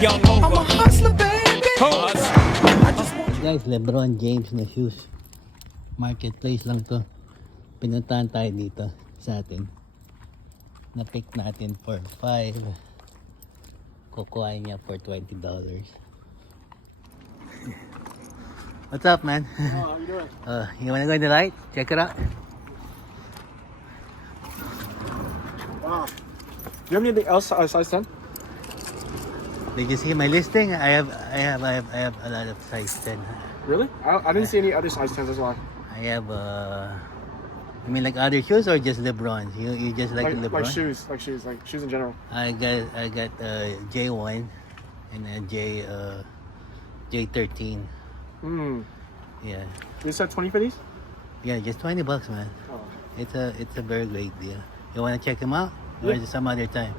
Young Hova. I'm a hustler, baby. Guys, LeBron James na shoes. Marketplace lang to. Pinuntahan tayo dito sa atin. Na-pick natin for 5. Kukuhain niya for $20. What's up, man? Oh, how you doing? You wanna go in the light? Check it out. Wow. Do you have anything else size 10? Did you see my listing? I have a lot of size 10. Really? I didn't see any other size 10s as well. I have I mean like other shoes or just LeBron? You just like LeBron? Like shoes in general. I got J1 and J13. Yeah. You said 20 for these? Yeah, just $20, man. Oh. It's a very great deal. You wanna check them out? Or is it some other time?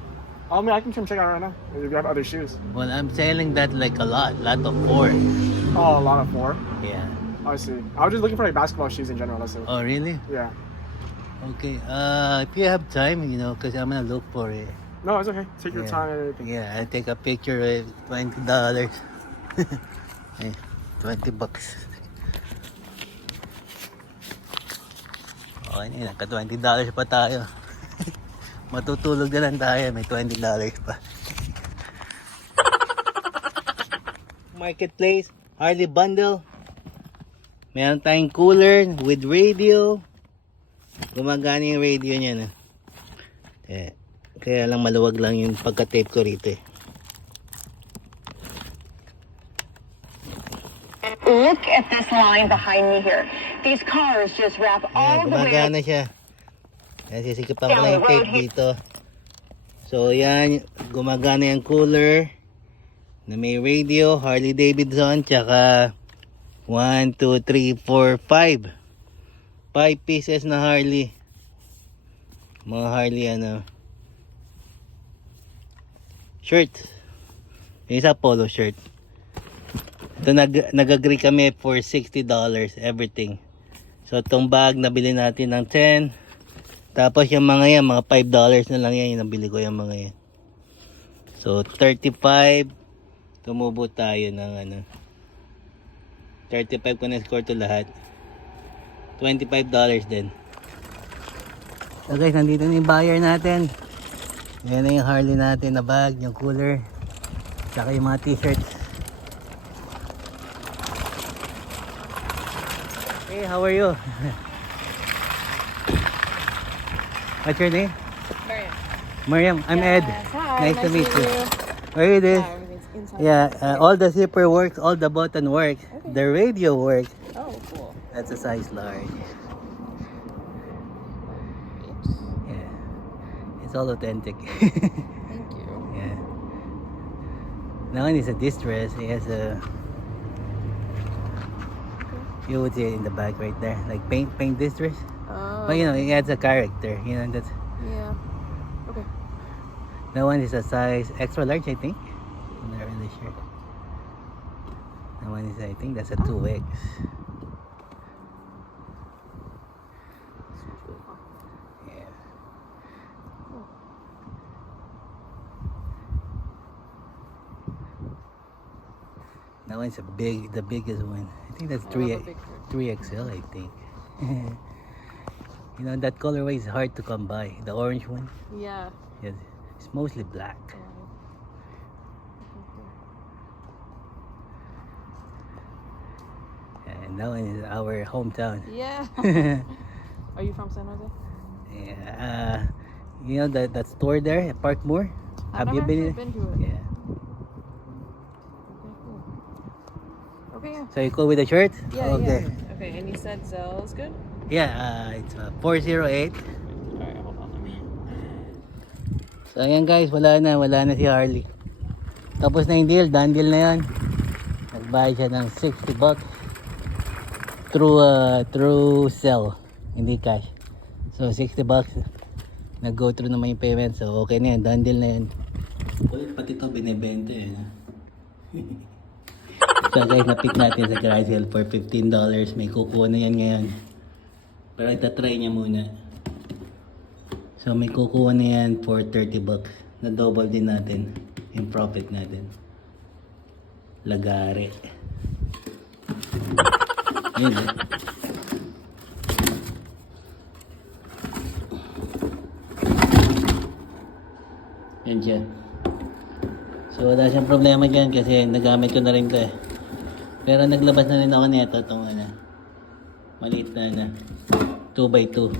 I mean, I can come check out right now. If you have other shoes. Well, I'm selling that like a lot of 4. Oh, a lot of 4? Yeah. I see. I was just looking for like basketball shoes in general. That's it. Oh, really? Yeah. Okay. If you have time, you know, cause I'm gonna look for it. No, it's okay. Take your time and everything. Yeah, I take a picture with $20. Hey, $20. Okay, naka $20 pa tayo. Matutulog na lang tayo, may $20 pa. Marketplace, Harley bundle. Meron tayong cooler with radio. Gumagana yung radio niya na. Kaya lang maluwag lang yung pagka-tape ko rito eh. Look at this line behind me here. These cars just wrap all the way. Gumagana siya. Yan, sisikipan ko lang yung tape dito. So yan, gumagana yung cooler na may radio, Harley Davidson, tsaka 1, 2, 3, 4, 5. 5 pieces na Harley. Mga Harley shirt. Yung isa polo shirt. Ito nag-agree kami for $60 everything. So itong bag nabili natin ng 10. Tapos yung mga yan, mga $5 na lang yan yung nabili ko yung mga yan. So 35. Tumubo tayo ng 35 ko na score to lahat. $25 din. So guys, nandito na yung buyer natin. Yan na yung Harley natin na bag, yung cooler, saka yung mga t-shirts. Hey, how are you? What's your name? Mariam. I'm Ed. Hi, Nice to meet you. you. Where it is? Inside. Yeah, all the zipper works, all the button works, the radio works. Oh, cool. That's a size large. Yeah, it's all authentic. Thank you. Yeah. That one is a distress. It has a. You would see it in the back right there, like paint distress. Oh. But you know, it adds a character. You know, that's. Yeah. Okay. That one is a size extra large, I think. I'm not really sure. That one is, I think, that's a 2X. Yeah. That one's the biggest one. I think that's 3XL, I think. You know, that colorway is hard to come by. The orange one. Yeah. Yes, it's mostly black. And that one is our hometown. Yeah. Are you from San Jose? Yeah. You know that store there at Parkmore? I've Have you never been? actually been to it. Yeah. Okay, yeah. So you cool with the shirt? Yeah, Okay. yeah. Okay, and you said Zell's good? Yeah, it's 408. Alright, hold on. Let me. So ayan guys, wala na si Harley. Tapos na yung deal, done deal na yan. Nagbayad siya ng $60 through Zelle, hindi cash. So $60, nag-go through naman yung payment. So okay na yan, done deal na yan. Uy, pati ito binibenta eh. So guys, na-pick natin sa garage sale for $15. May kukuha na yan ngayon. Pero itatry niya muna. So may kukuha na yan for $30. Na double din natin yung profit natin. Lagare. Yun eh. Yan siya. So wala siyang problema dyan kasi nagamit ko na rin to eh. Pero naglabas na rin ako nito itong ano, maliit na 2x2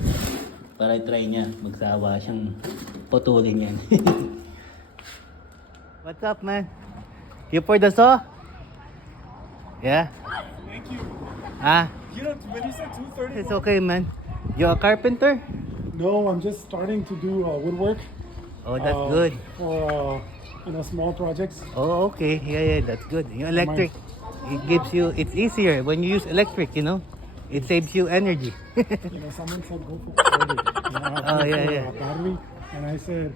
para try niya magsawa siyang putulin yan. What's up, man? You for the saw? Yeah? Thank you. Ah, You know, when you said 2:30. it's okay, man. You a carpenter? No, I'm just starting to do woodwork. Oh, that's good. For small projects. Oh, okay. Yeah, that's good. Yung electric, it gives you, it's easier when you use electric, you know? It saves you energy. Someone said go for battery. Oh, yeah. Battery, and I said,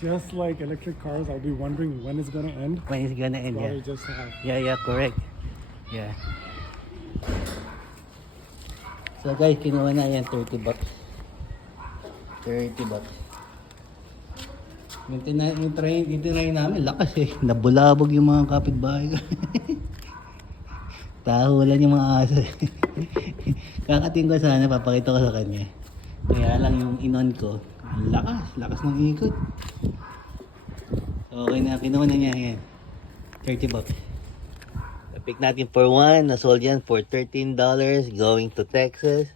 just like electric cars, I'll be wondering when it's gonna end. When it's gonna end, So I yeah. just Yeah, correct. Yeah. So guys, kinuha na yan, 30 bucks. 30 bucks. Yung tinry namin, lakas eh. Nabulabog yung mga kapitbahay. Tahulan yung mga aso. Kakating ko sana, papakita ko sa kanya. Kaya lang yung inon ko, lakas ng ikot. Okay na, kinuha na niya yan. 30 bucks. Pick natin for one, nasold yan for $13 going to Texas.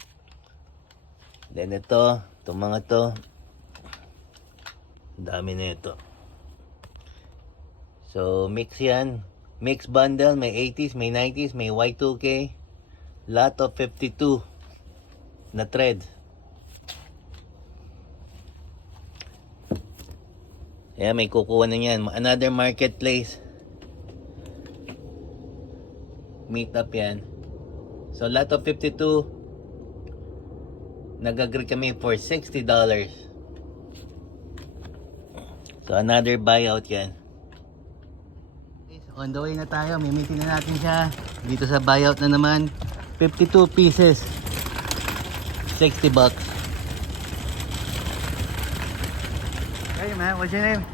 Then itong mga to, dami na ito. So mix yan, mix bundle, may 80s, may 90s, may Y2K, lot of 52 na thread. Yeah, may kukuha na yan. Another marketplace. Meet up yan. So lot of 52, nag-agree kami for $60. So another buyout yan. On the way na tayo, mimitin na natin siya. Dito sa buyout na naman, 52 pieces, $60. Hey man, what's your name?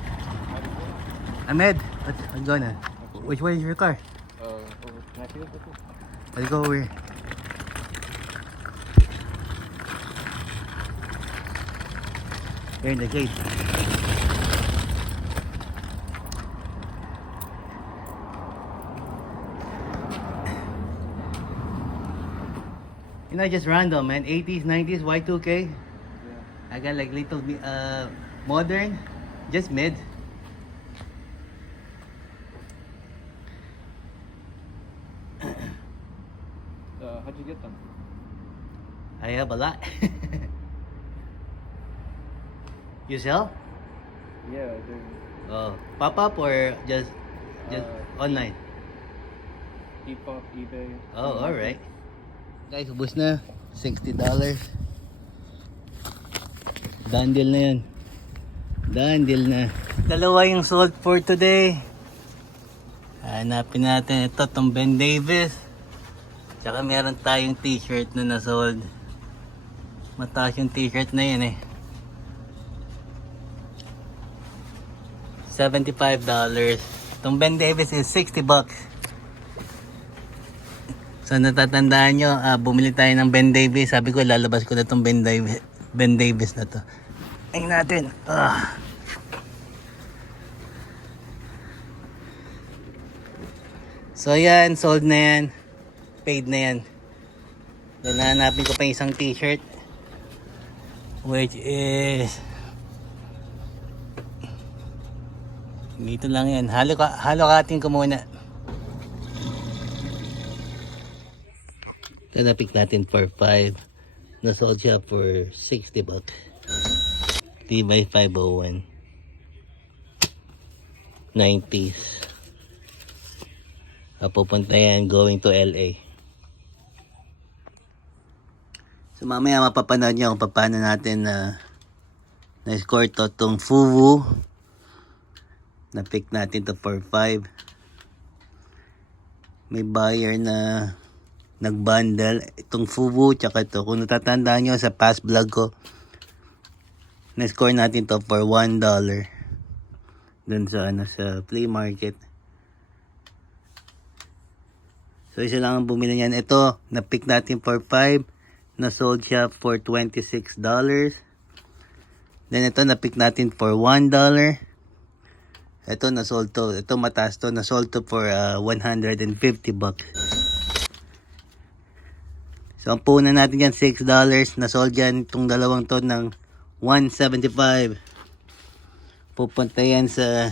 Ahmed. What's going on? Which way is your car? Let's go over here. Here in the gate. You know, just random, man. 80s, 90s, Y2K. Yeah. I got like little modern, just mid. How'd you get them? I have a lot. You sell? Yeah, I do. Oh, pop up or just online? Depop, eBay. Oh, alright. Guys, ubos na. $60. Done deal na yun. Done deal na. Dalawa yung sold for today. Hanapin natin ito, tong Ben Davis. Tsaka meron tayong t-shirt na nasold. Mataas yung t-shirt na yun eh. $75. Tong Ben Davis is $60. So natatandaan nyo, bumili tayo ng Ben Davis. Sabi ko lalabas ko na tong Ben Davis na to. Ayun natin. So yan, sold na yan. Paid na yan. Then hanapin ko pa yung isang t-shirt, which is dito lang yan. Halo-katin ko muna. Tanapik natin for 5. Nasold siya for $60. Tibay 501. 90s. Pupunta yan going to LA. So mamaya mapapanood nyo kung paano natin na-score to tong Fubu. Na-pick natin to for 5. May buyer na nag-bundle itong Fubu tsaka to. Kung natatandaan nyo sa past vlog ko, na-score natin to for $1 dun sa sa flea market. So isa lang ang bumili niyan. Ito, na-pick natin for 5. Na-sold siya for $26. Then ito, na-pick natin for $1. Ito, na-sold to. Ito, mataas to. Na-sold to for $150. So ang punan natin yan, $6. Na-sold yan itong dalawang to ng $175. Pupunta yan sa...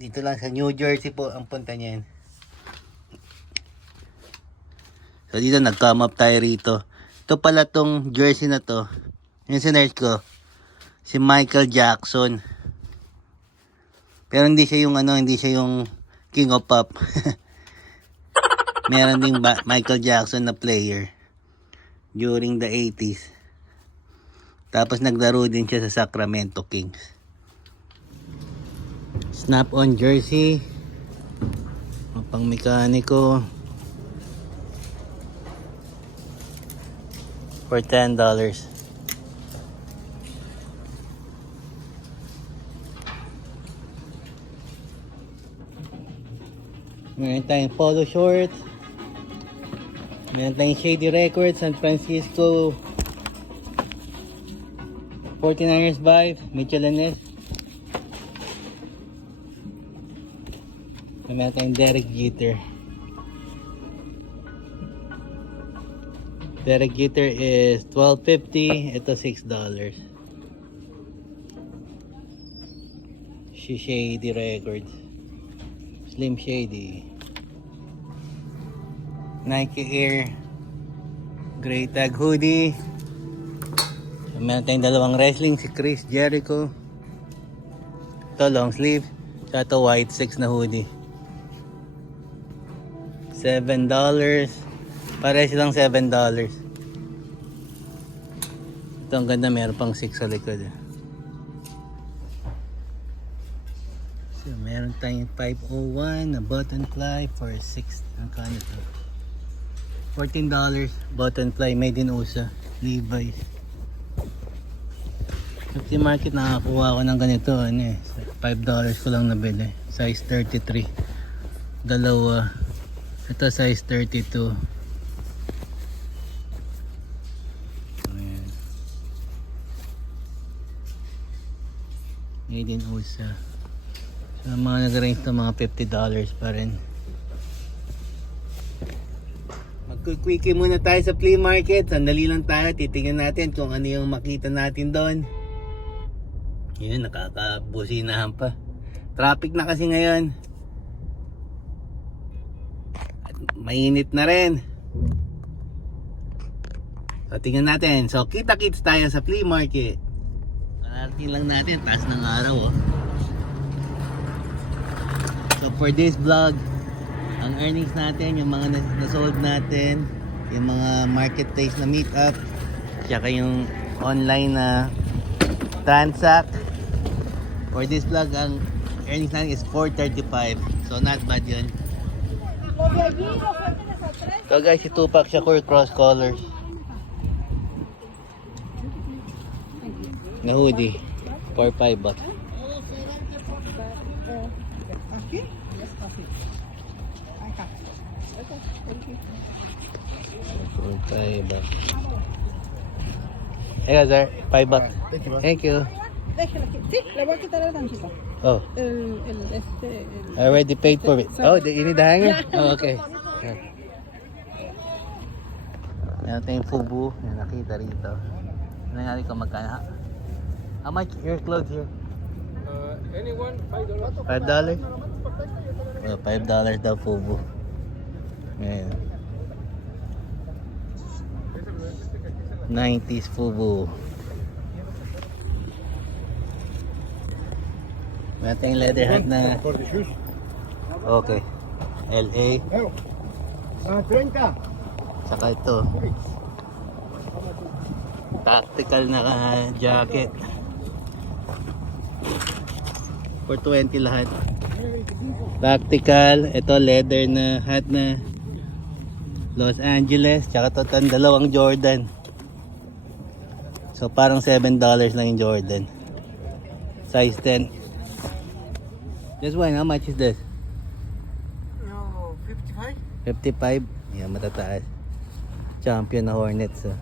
Dito lang sa New Jersey po ang punta niyan. So dito nag-come up tayo rito. Ito pala tong jersey na to. Yung sinerge ko. Si Michael Jackson. Pero hindi siya yung hindi siya yung King of Pop. Meron ding Michael Jackson na player. During the 80s. Tapos naglaro din siya sa Sacramento Kings. Snap-on jersey. Pang mekaniko. For $10. Meron tayong polo shorts. Meron tayong Shady Records, San Francisco 49ers vibe, Mitchell & Ness. Meron tayong Derek Jeter. Derek Jeter is $12.50. Ito $6. Shady Records. Slim Shady. Nike Air Gray Tag hoodie. Meron tayong dalawang wrestling, si Chris Jericho. Ito long sleeve. Ito white 6 na hoodie. $7. Pare silang $7. Ito ang ganda, meron pang 6 sa likod. So meron tayong 501 na button fly for 6. Ang kano to? $14. Button fly made in USA. Levi's. Sa flea market nakakuha ako ng ganito. $5 ko lang nabili. Size 33. Dalawa. Ito size 32. Ayan. Made in USA. So mga nag-range to mga $50 pa rin. Mag-quickie muna tayo sa flea market. Sandali lang tayo. Titingnan natin kung ano yung makita natin doon. Yun, nakakabusinahan pa. Traffic na kasi ngayon. At mainit na rin. So tingnan natin. So kita-kits tayo sa flea market. Kararating lang natin. Taas ng araw oh. So for this vlog, ang earnings natin, yung mga nasold natin, yung mga marketplace na meetup, tsaka yung online na transact. For this vlog, ang earnings natin is $435. So not bad yun. So guys, si Tupac Shakur cross colors na hoodie for $5. $5. Hey sir, $5. Thank you. Sí, le voy a quitar el ganchito. Oh, I already paid for it. Oh, you need the hanger? Oh, okay. Meron tayong FUBU na nakita rito. Ano natin kung magkano? How much your clothes here? Anyone? $5. $5? Oh, $5 daw FUBU. Ayan. 90s FUBU. Meron tayong leather hat na okay. LA. 30. Saka ito. Tactical na jacket. For 20 lahat. Tactical. Ito leather na hat na Los Angeles. Tsaka ito dalawang Jordan. So parang $7 lang yung Jordan. Size 10. This one, how much is this? No, 55. Yan, matataas. Champion na Hornets. Oh.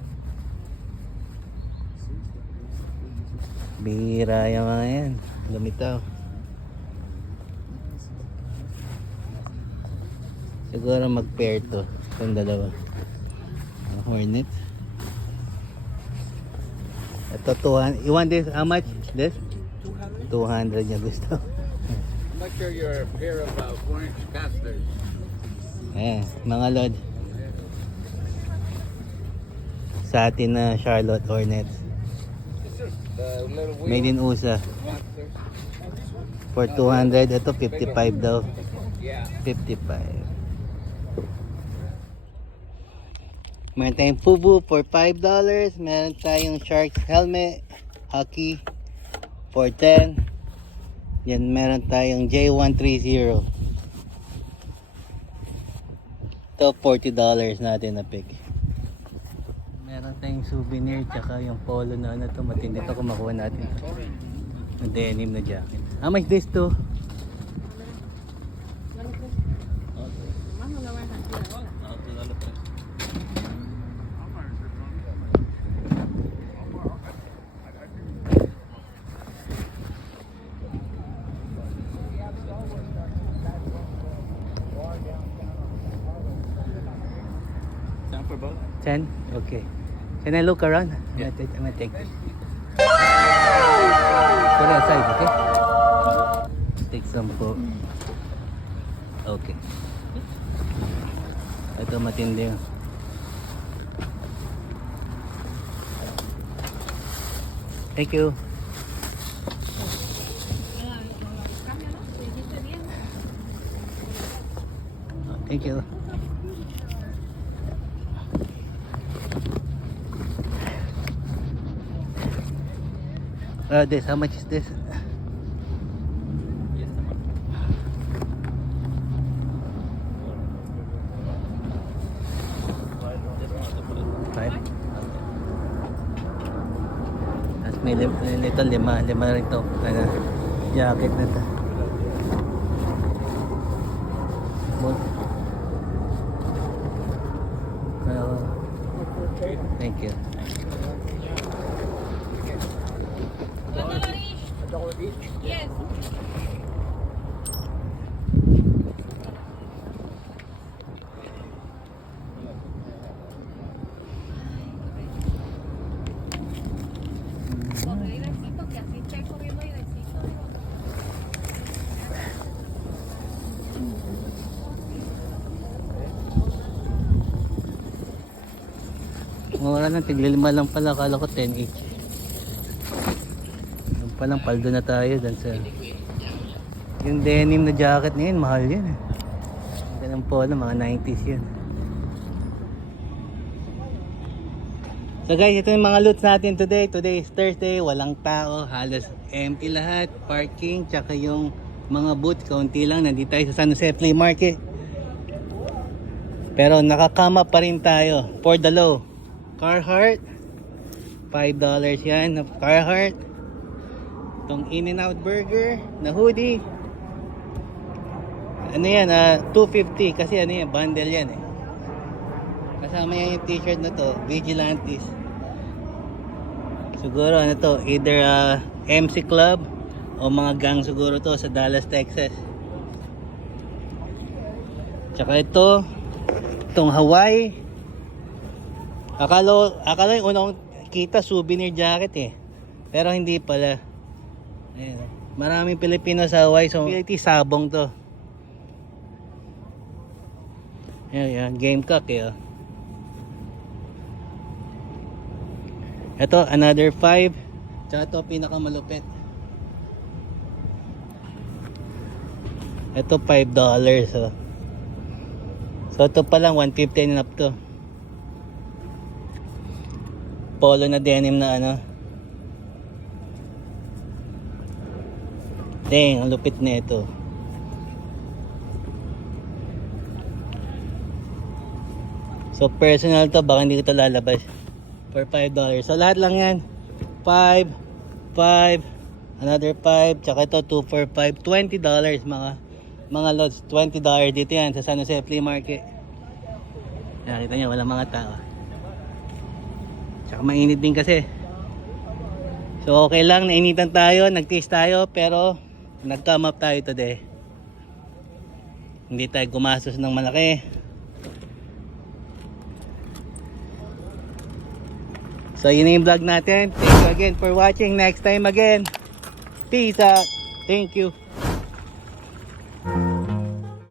Bihira yung mga yan. Lumitaw. Siguro mag-pair to. Itong dalawa. Ang Hornets. Ito 200. You want this? How much? This? 200 niya gusto. I'm not sure you're a pair of orange casters. Ayan, mga lod. Sa atin na Charlotte Hornets. The little wheel Made in USA. casters. For 200. Ito 55 daw. Yeah. 55. Meron tayong Fubu for $5. Meron tayong Sharks helmet. Hockey for 10. Yan, meron tayong J130. Ito $40 natin na pick. Meron tayong souvenir tsaka yung polo na ano to. Matindi to, kung makuha natin to. Yung denim na jacket. How much this to? Time for both? 10? Okay. Can I look around? Yeah. I'm gonna take this. Put it aside, okay? Take some po. Okay. Ito matindi yun. Thank you. Thank you. This, how much is this? Five? Okay. Tapos may nito lima rin to. Ano, jacket na to. Thank you. Yes. Mura lang, tiglilima lang pala. Akala ko 10 each. Doon palang paldo na tayo dun sa... Yung denim na jacket na yun, mahal yun. Ganun po, mga 90s yun. So guys, ito yung mga loots natin today. Today is Thursday, walang tao. Halos empty lahat. Parking, tsaka yung mga booth, kaunti lang. Nandito tayo sa San Jose Flea Market. Pero nakakama pa rin tayo. For the low. Carhartt. $5 yan. Carhartt. Itong In-N-Out Burger na hoodie. Ano yan? $250. Kasi ano yan? Bundle yan eh. Kasama yan yung t-shirt na to. Vigilantes. Siguro ano to? Either MC Club o mga gang siguro to sa Dallas, Texas. Tsaka ito. Itong Hawaii. Akala yung unang kita souvenir jacket eh. Pero hindi pala. Ayan. Maraming Pilipino sa Hawaii. So, PLT sabong to. Ayan, Gamecock eh. Ito, another 5. Tsaka ito, pinakamalupit. Ito, $5. Oh. So, ito pa lang, $150 and up to. Polo na denim na ano. Dang, ang lupit na ito. So personal to, baka hindi ko ito lalabas. For $5. So lahat lang yan. 5, 5, another 5, tsaka ito 2 for $5. $20 mga lots. $20 dito yan sa San Jose Flea Market. Nakita niyo, walang mga tao. Tsaka mainit din kasi. So okay lang, nainitan tayo, nag-taste tayo, pero nag-come up tayo today. Hindi tayo gumastos ng malaki. So yun yung vlog natin. Thank you again for watching. Next time again. Peace out. Thank you.